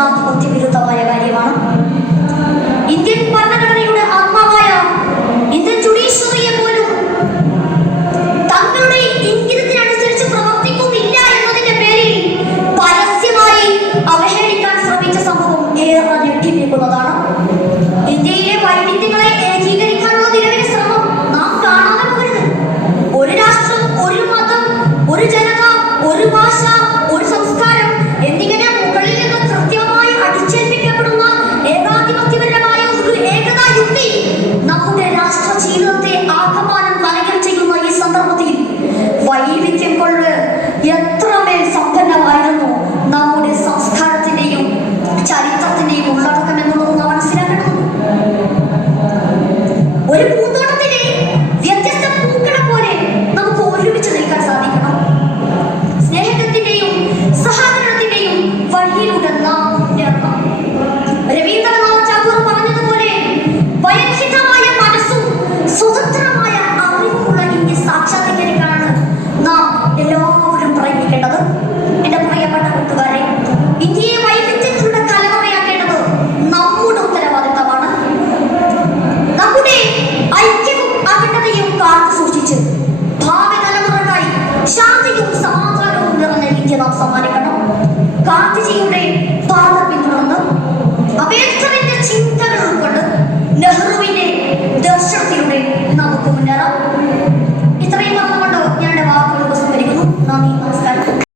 ജനാധിപത്യ വിരുദ്ധമായ കാര്യമാണ്. ഇന്ത്യൻ ഭരണഘടനയുടെ ആത്മാവായ ഇന്ത്യൻ ജുഡീഷ്യറിയെ പോലും തങ്ങളുടെ ഇംഗിതത്തിനനുസരിച്ച് പ്രവർത്തിക്കുന്നില്ല എന്നതിന്റെ പേരിൽ പരസ്യമായി അവഹേളിക്കാൻ ശ്രമിച്ച സംഭവം ഏറെ ഞെട്ടിപ്പിക്കുന്നതാണ്. ഇന്ത്യയിലെ വൈവിധ്യങ്ങളെ ഏകീകരിക്കാനുള്ള നിലവിലെ ശ്രമം നാം കാണാതെ പോരുത്. ഒരു രാഷ്ട്രം, ഒരു മതം, ഒരു ജനത, ഒരു ഭാഷ, ഒരു സംസ്കാരം എന്നിങ്ങനെ മുകളിൽ നിന്ന് കൃത്യമായി അടിച്ചേൽപ്പിക്കപ്പെടുന്ന ഏകാധിപത്യപരമായ ഒരു ഏകതാ യുക്തി നമ്മുടെ രാഷ്ട്ര ജീവിതത്തെ ആകമാനം കലകം ചെയ്യുന്ന ഈ സന്ദർഭത്തിൽ വൈവിധ്യം കൊണ്ട് എത്രമേൽ സമ്പന്നമായിരുന്നു നമ്മുടെ സംസ്കാരത്തിന്റെയും ചരിത്രത്തിന്റെയും ഉള്ളടക്കം എന്നുള്ളത് നാം മനസ്സിലാക്കണം. ഒരു പൂന്തോട്ടത്തിലെ വ്യത്യസ്ത പൂക്കളെ പോലെ നമുക്ക് ഒരുമിച്ച് നിൽക്കാൻ സാധിക്കണം. സ്നേഹത്തിന്റെയും സഹകരണത്തിന്റെയും വഴിയിലൂടെ നാം മുന്നേറണം. രവീന്ദ്രനാഥ് ടാഗോർ പറഞ്ഞതുപോലെ വൈയക്തികമായ മനസ്സും സ്വതന്ത്രമായ അറിവുമുള്ള ഇന്ത്യ സാക്ഷാത്കരിക്കാനാണ് നാം എല്ലാവരും പ്രയത്നിക്കേണ്ടത്. എന്റെ പ്രിയപ്പെട്ട കൂട്ടുകാരെ, ഇന്ത്യയെ വൈവിധ്യങ്ങളുടെ കലവറയാക്കേണ്ടത് നമ്മുടെ ഉത്തരവാദിത്തമാണ്. നമ്മുടെ ഐക്യവും അഖണ്ഡതയും കാത്തു സൂക്ഷിച്ച് ഭാവി തലമുറക്കായി ശാന്തിയും സമാധാനവും നിറഞ്ഞ ഇന്ത്യ നാം സമ്മാനിക്കണം. ഗാന്ധിജിയുടെ പാത പിന്തുടർന്ന് അംബേദ്കറിന്റെ ചിന്തകൾ ഉൾക്കൊണ്ട് നെഹ്റുവിന്റെ ദർശനത്തിലൂടെ നമുക്ക് മുന്നേറാം. ഇത്രയും പറഞ്ഞുകൊണ്ട് ഞാൻ എന്റെ വാക്കുകൾ ഉപസംഹരിക്കുന്നു. നന്ദി.